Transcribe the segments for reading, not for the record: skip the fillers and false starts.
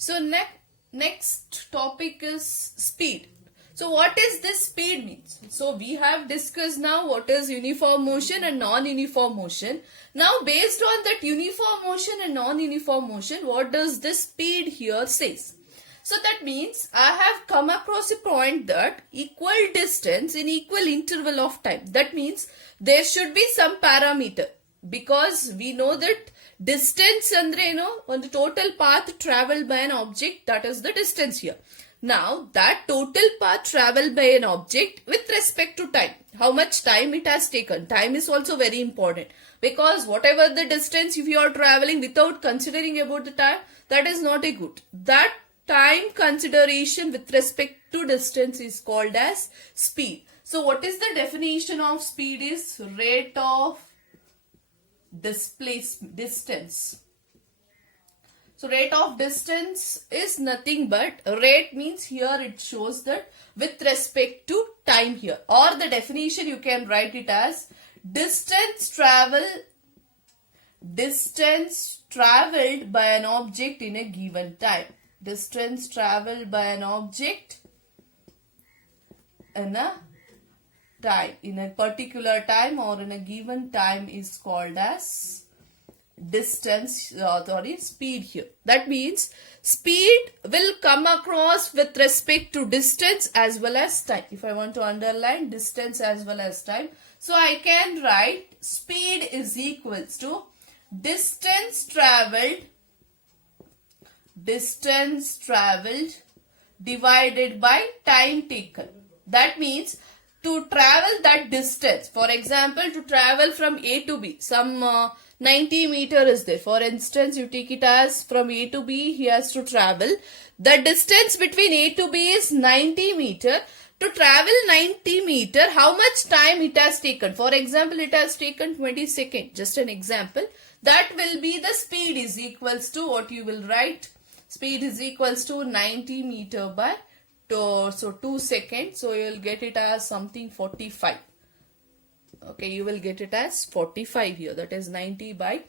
So next topic is speed. So what is this speed means? So we have discussed now what is uniform motion and non-uniform motion. Now based on that uniform motion and non-uniform motion, what does this speed here says? So that means I have come across a point that equal distance in equal interval of time. That means there should be some parameter, because we know that distance andre on the total path traveled by an object, that is the distance here. Now that total path traveled by an object with respect to time, how much time it has taken. Time is also very important, because whatever the distance, if you are traveling without considering about the time, that is not a good. That time consideration with respect to distance is called as speed. So what is the definition of speed? Is rate of distance. So rate of distance is nothing but, rate means here it shows that with respect to time here, or the definition you can write it as distance traveled by an object in a given time. Distance traveled by an object in a time, in a particular time or in a given time, is called as distance, speed here. That means speed will come across with respect to distance as well as time. If I want to underline distance as well as time, so I can write speed is equals to distance traveled divided by time taken. That means to travel that distance, for example, to travel from A to B, some 90 meter is there. For instance, you take it as from A to B, he has to travel. The distance between A to B is 90 meter. To travel 90 meter, how much time it has taken? For example, it has taken 20 seconds. Just an example. That will be the speed is equals to what you will write. Speed is equals to 90 meter by 2 seconds. So you will get it as something 45. Okay, you will get it as 45 here. That is 90 by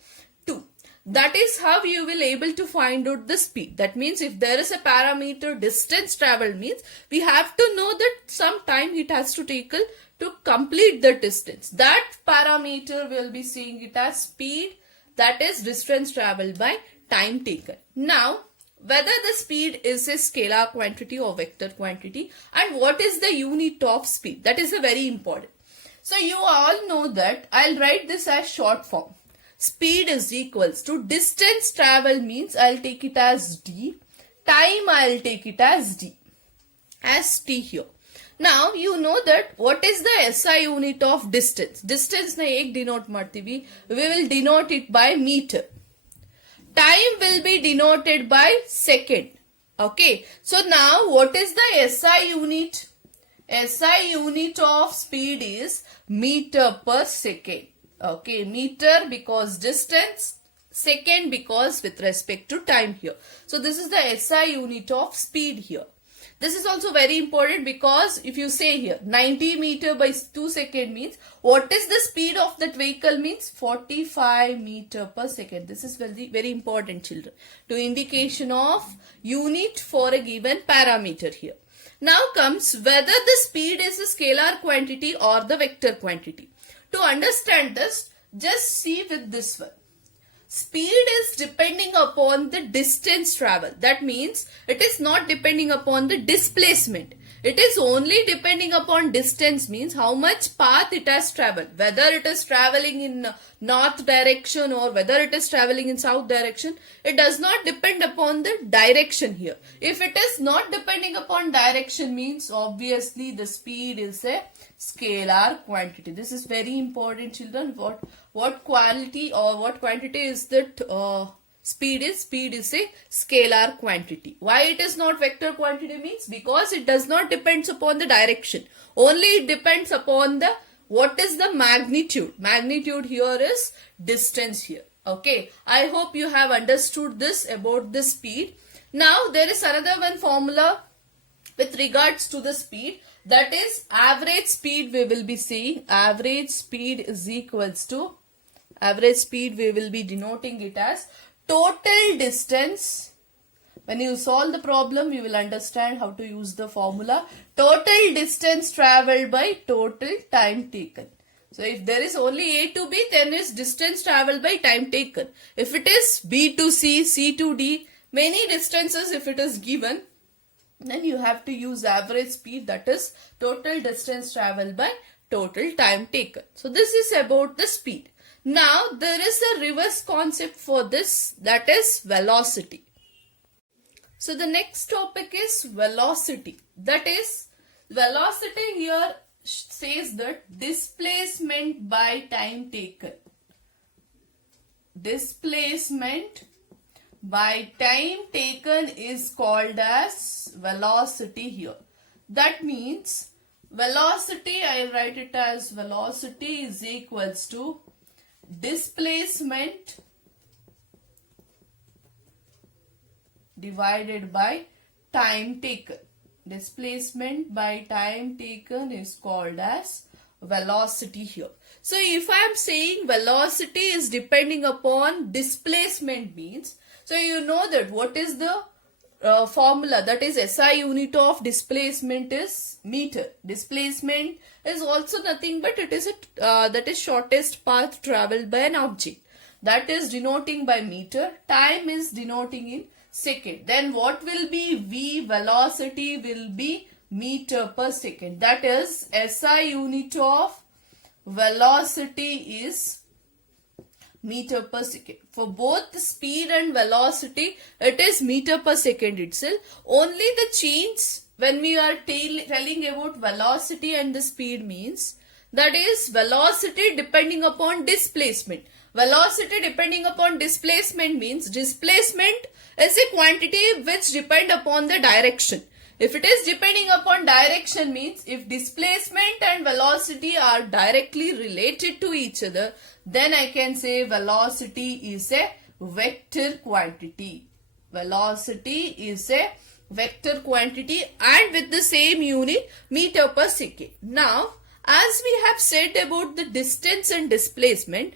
2. That is how you will able to find out the speed. That means if there is a parameter distance traveled, means we have to know that some time it has to take to complete the distance. That parameter will be seeing it as speed, that is distance traveled by time taken. Now whether the speed is a scalar quantity or vector quantity, and what is the unit of speed, that is a very important. So you all know that I'll write this as short form. Speed is equals to distance travel, means I'll take it as d, time I'll take it as d, as t here. Now you know that what is the SI unit of distance. Distance na ek denote martivi, we will denote it by meter. Time will be denoted by second. Okay. So now what is the SI unit? SI unit of speed is meter per second. Okay. Meter because distance, second because with respect to time here. So this is the SI unit of speed here. This is also very important, because if you say here 90 meter by 2 seconds means what is the speed of that vehicle, means 45 meter per second. This is very, very important, children, to indication of unit for a given parameter here. Now comes whether the speed is a scalar quantity or the vector quantity. To understand this, just see with this one. Speed is depending upon the distance travel. That means it is not depending upon the displacement. It is only depending upon distance, means how much path it has traveled. Whether it is traveling in north direction or whether it is traveling in south direction, it does not depend upon the direction here. If it is not depending upon direction, means obviously the speed is a scalar quantity. This is very important, children. What quality or what quantity is that speed is? Speed is a scalar quantity. Why it is not vector quantity, means because it does not depends upon the direction. Only it depends upon the what is the magnitude. Magnitude here is distance here. Okay. I hope you have understood this about the speed. Now there is another one formula with regards to the speed. That is average speed. We will be seeing average speed is equals to, average speed we will be denoting it as total distance When you solve the problem, you will understand how to use the formula. Total distance traveled by total time taken. So if there is only A to B, then is distance traveled by time taken. If it is B to C, C to D, many distances if it is given, then you have to use average speed, that is total distance traveled by total time taken. So this is about the speed. Now there is a reverse concept for this, that is velocity. So the next topic is velocity. That is, velocity here says that displacement by time taken. Displacement by time taken is called as velocity here. That means velocity, I will write it as velocity is equals to displacement divided by time taken. Displacement by time taken is called as velocity here. So if I am saying velocity is depending upon displacement means, so you know that what is the formula, that is SI unit of displacement is meter. Displacement is also nothing but it is that is shortest path traveled by an object. That is denoting by meter. Time is denoting in second. Then what will be V? Velocity will be meter per second. That is SI unit of velocity is meter per second. For both speed and velocity, it is meter per second itself. Only the change when we are telling about velocity and the speed means, that is velocity depending upon displacement. Velocity depending upon displacement means displacement is a quantity which depend upon the direction. If it is depending upon direction means, if displacement and velocity are directly related to each other, then I can say velocity is a vector quantity. Velocity is a vector quantity and with the same unit meter per second. Now, as we have said about the distance and displacement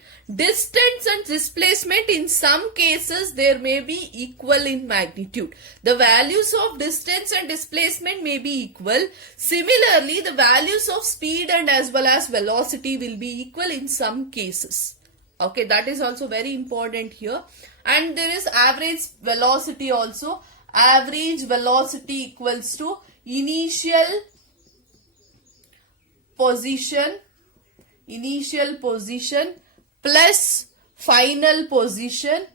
in some cases there may be equal in magnitude. The values of distance and displacement may be equal. Similarly, the values of speed and as well as velocity will be equal in some cases. Okay, that is also very important here. And there is average velocity also. Average velocity equals to initial position plus final position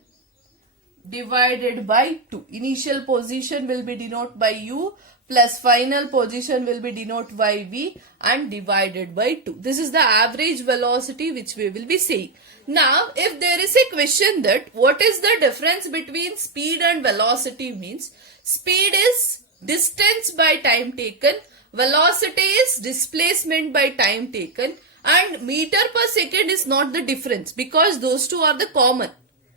divided by 2. Initial position will be denoted by U plus final position will be denoted by V and divided by 2. This is the average velocity which we will be saying. Now, if there is a question that what is the difference between speed and velocity means, speed is distance by time taken, velocity is displacement by time taken, and meter per second is not the difference because those two are the common.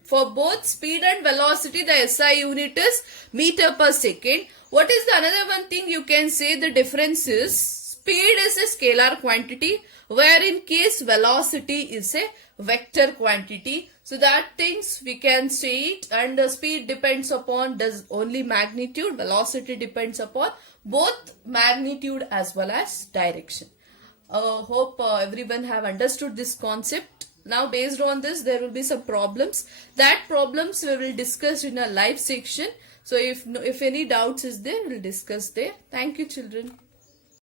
For both speed and velocity, the SI unit is meter per second. What is the another one thing you can say the difference is, speed is a scalar quantity, where in case velocity is a vector quantity. So that things we can say it, and the speed depends upon does only magnitude, velocity depends upon both magnitude as well as direction. Hope everyone have understood this concept. Now based on this there will be some problems. That problems we will discuss in a live section. So if any doubts is there, we will discuss there. Thank you children.